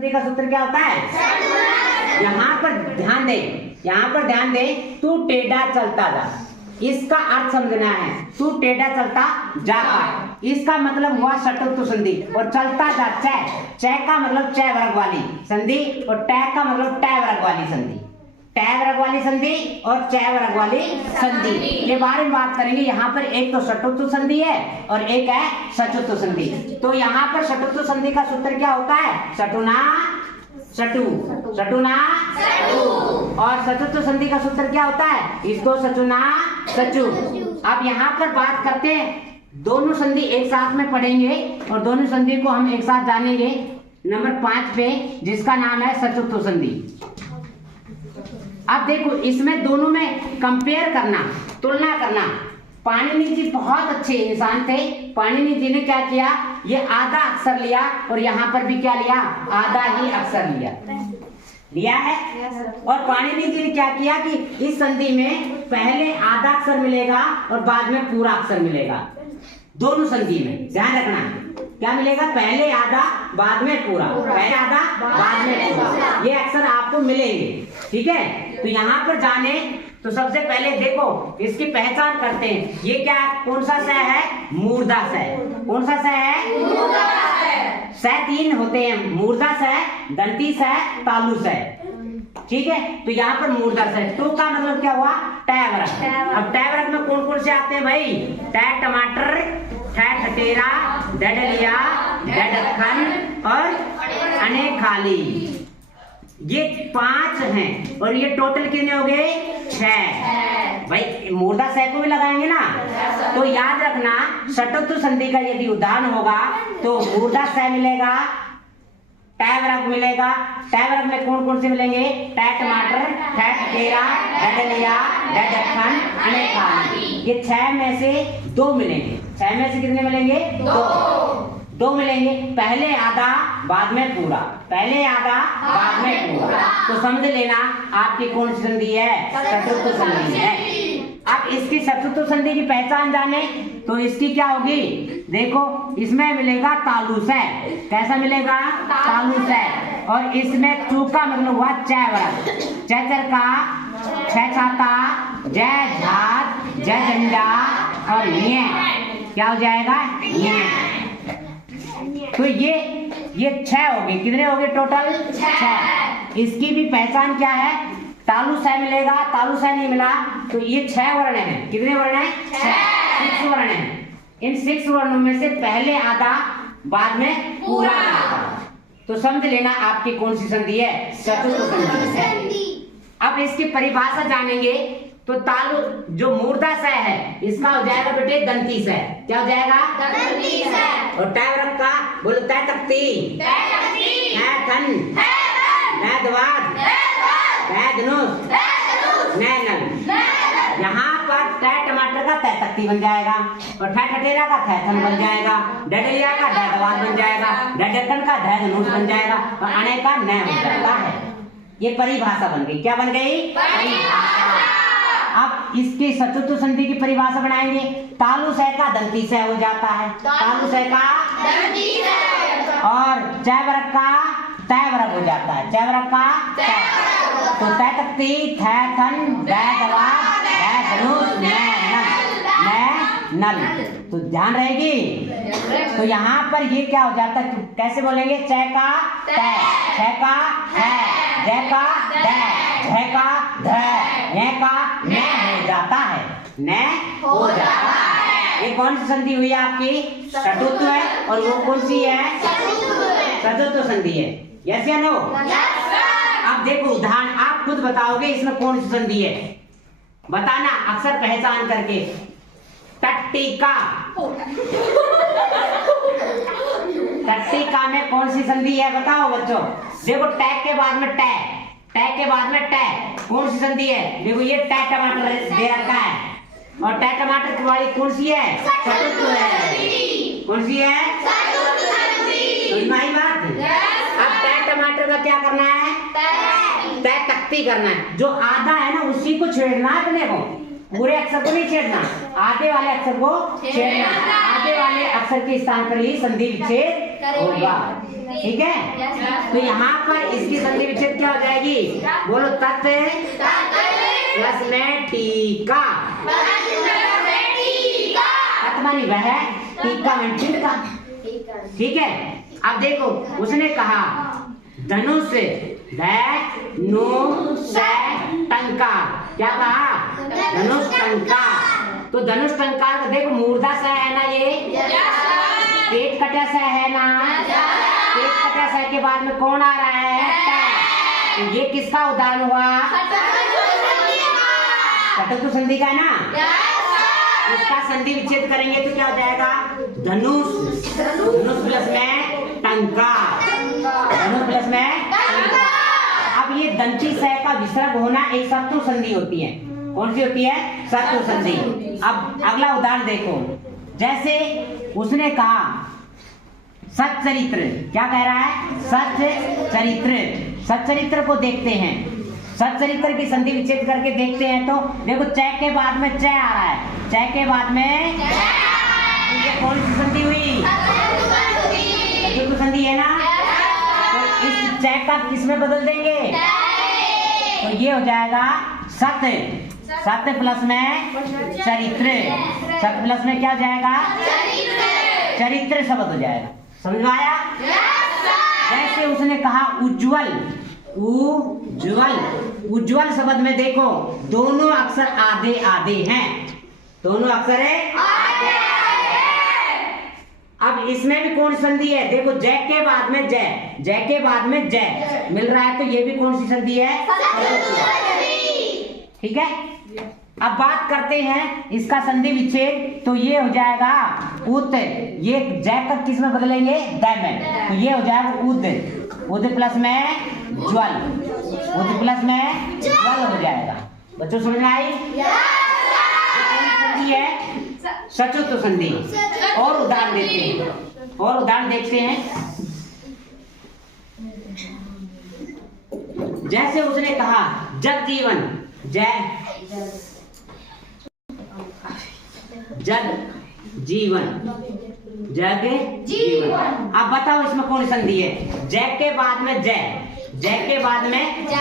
संधि का सूत्र क्या होता है? यहाँ पर ध्यान दे, तू टेढ़ा चलता जा, इसका अर्थ समझना है। तू टेढ़ा चलता जा, इसका मतलब हुआ षटुत्व संधि। और चलता जा, च का मतलब च वर्ग वाली संधि और ट का मतलब ट वर्ग वाली संधि। ट वर्ग वाली संधि और च वर्ग वाली संधि के बारे में बात करेंगे। यहाँ पर एक तो षटुत्व संधि है और एक है सचुत्व संधि। तो यहाँ पर षटुत्व संधि का सूत्र क्या होता है? सटुना सटु, सटुना सटु। और सचुत्व संधि का सूत्र क्या होता है? इसको सचुना सचु। अब यहाँ पर बात करते हैं, दोनों संधि एक साथ में पढ़ेंगे और दोनों संधि को हम एक साथ जानेंगे। नंबर 5 पे जिसका नाम है सचुत्व संधि। अब देखो, इसमें दोनों में कंपेयर करना, तुलना करना। पाणिनि जी बहुत अच्छे इंसान थे। पाणिनि जी ने क्या किया? ये आधा अक्षर लिया और यहाँ पर भी क्या लिया? आधा ही अक्षर लिया है। और पाणिनि जी ने क्या किया कि इस संधि में पहले आधा अक्षर मिलेगा और बाद में पूरा अक्षर मिलेगा। दोनों संधि में ध्यान रखना, क्या मिलेगा? पहले आधा बाद में पूरा, पहले आधा बाद में पूरा, ये अक्षर आपको मिलेंगे। ठीक है, तो यहाँ पर जाने तो सबसे पहले देखो इसकी पहचान करते हैं। ये क्या, कौन सा स है? मूर्धा स। कौन सा स है? मूर्धा स। स 3 होते हैं, मूर्धा स, दंती स, तालु स। ठीक है, तो यहाँ पर मूर्धा स। तो का मतलब क्या हुआ? ट वर्ग। अब ट वर्ग में कौन कौन से आते हैं भाई? ट टमाटर, ठ ठटेरा, ड डलिया, ड ढक्कन और अने खाली। ये 5 हैं और ये टोटल कितने हो गए? 6। भाई मूर्धा स को भी लगाएंगे ना, तो याद रखना षटुत्व संधि का यदि उदाहरण होगा तो मूर्धा स मिलेगा, ट वर्ग मिलेगा। ट वर्ग में कौन कौन से मिलेंगे? ट टमाटर, ठ ठटेरा, ड डलिया, ड ढक्कन, अने खाली। ये 6 में से 2 मिलेंगे। 6 में से कितने मिलेंगे? 2 मिलेंगे। पहले आधा बाद में पूरा, पहले आधा बाद में पूरा। तो समझ लेना आपकी कौन सी संधि है? सचुत्व संधि है। अब इसकी सचुत्व संधि की पहचान जाने तो इसकी क्या होगी? देखो, इसमें मिलेगा तालु स। कैसा मिलेगा? तालु स। और इसमें चू का मतलब हुआ च वर्ग। च चरका, छ छाता, जय झात, जय झंडा और ये क्या हो जाएगा? ये। तो ये 6 हो गए। कितने हो गए टोटल? 6। इसकी भी पहचान क्या है? तालु स मिलेगा, तालु स नहीं मिला तो ये 6 वर्ण हैं। कितने वर्ण हैं? 6 वर्ण हैं। इन 6 वर्णों में से पहले आधा बाद में पूरा। तो समझ लेना आपकी कौन सी संधि है? सचुत्व संधि। अब इसकी परिभाषा जानेंगे तो तालु जो मूर्धा स है इसका हो जाएगा बेटे दंती स। क्या हो जाएगा? दंती स। और ट वर्ग का बोलो तय तख्ती, है थन, है द्वाद, है धनुष, है नल। यहाँ पर ट टमाटर का तय तख्ती बन जाएगा और ठ ठटेरा का थ थन बन जाएगा, ड डलिया का ड द्वाद बन जाएगा, ड ढक्कन का ध धनुष बन जाएगा और अने का न बन जाता है। ये परिभाषा बन गई। क्या बन गई? परिभाषा। अब इसकी सचुत्व संधि की परिभाषा बनाएंगे। तालु स का दंती स हो जाता है, तालु स का दंती स। और च वर्ग का त वर्ग हो जाता है, च वर्ग का त। तो तय तख्ती, थ थन, द द्वाद, ध धनुष, न नल। तो ध्यान रहेगी। तो यहाँ पर ये क्या हो जाता है? कैसे बोलेंगे? च का त, छ का है, ज का द, झ का ध, य का न हो जाता है, न हो जाता है। ये कौन सी संधि हुई आपकी? सचुत्व है। और वो कौन सी है? सचुत्व संधि है। यस या नो? अब देखो उदाहरण, आप खुद बताओगे इसमें कौन सी संधि है। बताना अक्षर पहचान करके। टट्टिका, टट्टिका में कौन सी संधि है? बताओ बच्चों। देखो टैग के बाद में टैग के बाद में टैग, कौन सी संधि है? देखो ये ट टमाटर दे रखा है और ट टमाटर वाली कौन सी है? सचुत्व है। कौन सी है? तुम्हारी बात। अब ट टमाटर का क्या करना है? तय तख्ती करना है। जो आधा है ना उसी को छेड़ना है अपने को। पूरे अक्षर को नहीं छेड़ना, आधे वाले अक्षर को छेड़ना। आधे वाले अक्षर के स्थान पर ही संधि विच्छेद होगा। ठीक है, तो यहाँ पर इसकी संधि विच्छेद क्या हो जाएगी? बोलो, तत् प्लस में टीका। तत् मानी वह, टीका में टीका। ठीक है, अब देखो उसने कहा धनुष टंका। क्या कहा? धनुष टंका। तो धनुष टंका देखो मूर्धा स है ना, ये पेट कटा स है ना, पेट कटा स के बाद में कौन आ रहा है? तो ये किसका उदाहरण हुआ? शतत्व संधि का ना। इसका संधि विच्छेद करेंगे तो क्या हो जाएगा? धनुष, धनुष प्लस में टंका, धनुष प्लस में टंका। अब ये दंती सह का विसर्ग होना एक शत्रु संधि होती है। कौन सी होती है? शत्रु संधि। अब अगला उदाहरण देखो, जैसे उसने कहा सच्चरित्र। क्या कह रहा है? सच्चरित्र। सच्चरित्र को देखते हैं, सच्चरित्र की संधि विच्छेद करके देखते हैं। तो देखो चय के बाद में चय आ रहा है, चय के बाद में ये कौन सी संधि हुई? चतुर्थ संधि है ना। तो इस चय का किसमें बदल देंगे? तो ये हो जाएगा सत्य, सत्य प्लस में चरित्र। सत्य प्लस में क्या हो जाएगा? चरित्र शब्द हो जाएगा। समझ में आया? जैसे उसने कहा उज्जवल, उज्जवल। उज्जवल शब्द में देखो दोनों अक्षर आधे आधे हैं, दोनों अक्षर है। अब इसमें भी कौन संधि है? देखो जय के बाद में जय, जय के बाद में जय मिल रहा है, तो ये भी कौन सी संधि है? ठीक है, अब बात करते हैं इसका संधि विच्छेद। तो ये हो जाएगा उत। ये जय का किस में बदलेंगे? द में। तो ये हो जाएगा उद, उद प्लस में ज्वल, उद प्लस में ज्वल हो जाएगा। बच्चों समझ में आई? संधि है सचुत संधि। और उदाहरण देते हैं, और उदाहरण देखते हैं। जैसे उसने कहा जग जीवन, जय जग जीवन, जग जीवन। अब बताओ इसमें कौन संधि है? जय के बाद में जय, जय के बाद में जय,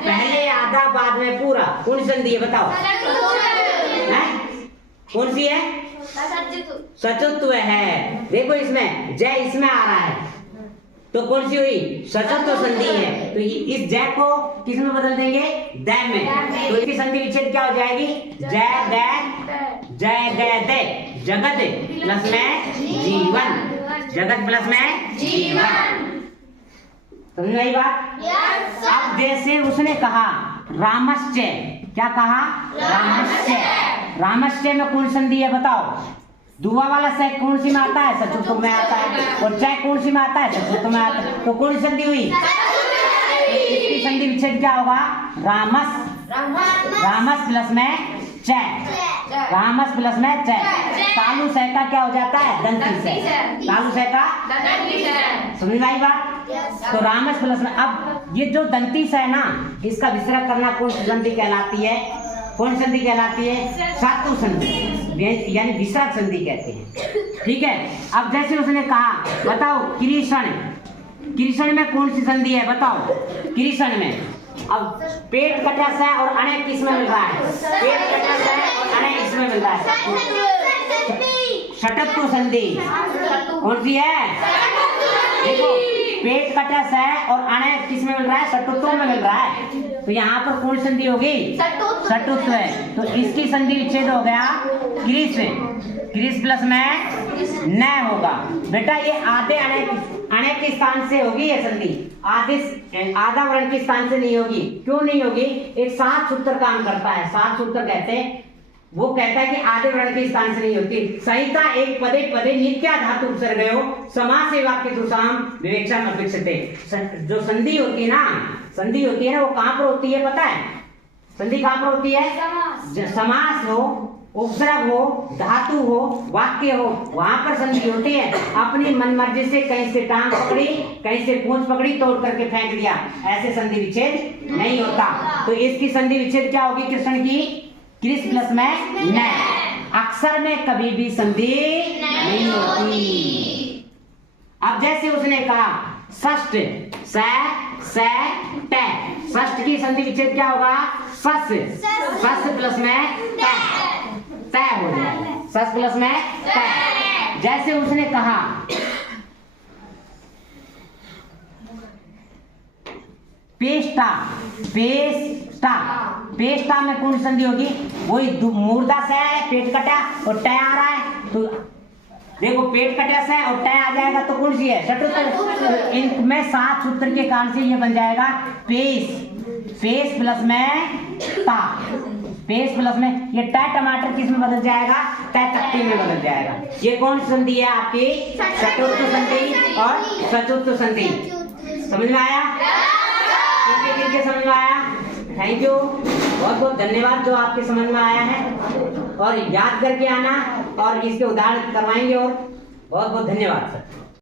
पहले आधा बाद में पूरा। कौन संधि है बताओ? कौन सी है? सचुत्व है। देखो इसमें जय इसमें आ रहा है, तो कौन सी हुई? सचुत्व संधि है। तो इस जय को किस में बदल देंगे? द में। तो इसकी संधि विच्छेद क्या हो जाएगी? जय द, जय द दे, जगत प्लस में जीवन, जगत प्लस में जीवन। समझ में आई बात? अब जैसे उसने कहा रामश्चय। क्या कहा? रामश्चय। रामश्चय में कौन संधि है बताओ? दुआ वाला से कौन सी में आता है? सचुत्व में आता है। और चय कौन सी में आता है? चतुर्थ में आता है। तो कौन सी संधि हुई? इसकी संधि विच्छेद क्या होगा? रामस, रामस प्लस में चय, रामस प्लस में चय। तालु सह का क्या हो जाता है? दंती सह, तालु सह का। समझ में आई बात? तो रामस प्लस में। अब ये जो दंती सह ना, इसका विसर्ग करना कौन सी संधि कहलाती है? कौन संधि कहलाती है? सातु संधि, यानी विसर्ग संधि कहते हैं। ठीक है, अब जैसे उसने कहा बताओ कृष्ण, कृष्ण में कौन सी संधि है बताओ? कृष्ण में अब पेट कटा सा और अणे किस में मिल रहा है? पेट कटा सा और अणे इसमें मिल रहा है। षटत्व संधि कौन सी है? देखो पेट कटा सा और अणे किस में मिल रहा है? षटत्व में मिल रहा है। तो यहाँ पर कौन संधि होगी? षटत्व है। तो इसकी संधि विच्छेद हो गया क्रिस, क्रिस प्लस में न होगा। बेटा ये आधे अणे के स्थान से होगी ये संधि, आधे आधा वर्ण के स्थान से नहीं होगी। क्यों नहीं होगी? एक सात सूत्र काम करता है, सात सूत्र कहते हैं। वो कहता है कि आधे वर्ण के स्थान से नहीं होती। संहिता एक पदे पदे नित्या धातु उपसर्गयो समास से वाक्य तुसाम विवेक्षा अपेक्षते। जो संधि होती है ना, संधि होती है ना, वो कहाँ पर होती है पता है? संधि कहाँ पर होती है? समास हो, उपसर्ग हो, धातु हो, वाक्य हो, वहां पर संधि होती है। अपनी मनमर्जी से कहीं से टांग पकड़ी, कहीं से पूंछ पकड़ी, तोड़ करके फेंक दिया, ऐसे संधि विच्छेद नहीं होता। तो इसकी संधि विच्छेद क्या होगी? कृष्ण की कृस प्लस में न, अक्षर में कभी भी संधि नहीं होती। अब जैसे उसने कहा षष्ठ, स ट, षष्ठ की संधि विच्छेद क्या होगा? सस, सस प्लस में त, त हो जाएगा, सस प्लस में त। जैसे उसने कहा पेस्टा, पेस्टा, पेस्टा में कौन संधि होगी? वही मूर्धा से है, पेट कटा और ट आ रहा है, तो देखो पेट कटा से और ट आ जाएगा तो कौन सी है? षटोत्तर। इनमें 7 सूत्र के कारण से ये बन जाएगा पेस, पेस प्लस में टा, पेस प्लस में ये ट टमाटर किस में बदल जाएगा? ट तख्ती में बदल जाएगा। ये कौन संधि है आपकी? षटोत्तर संधि और चतुर्थ संधि। समझ में आया? किनके समझ में आया? थैंक यू, बहुत बहुत धन्यवाद जो आपके समझ में आया है, और याद करके आना और इसके उदाहरण करवाएंगे, और बहुत बहुत धन्यवाद सर।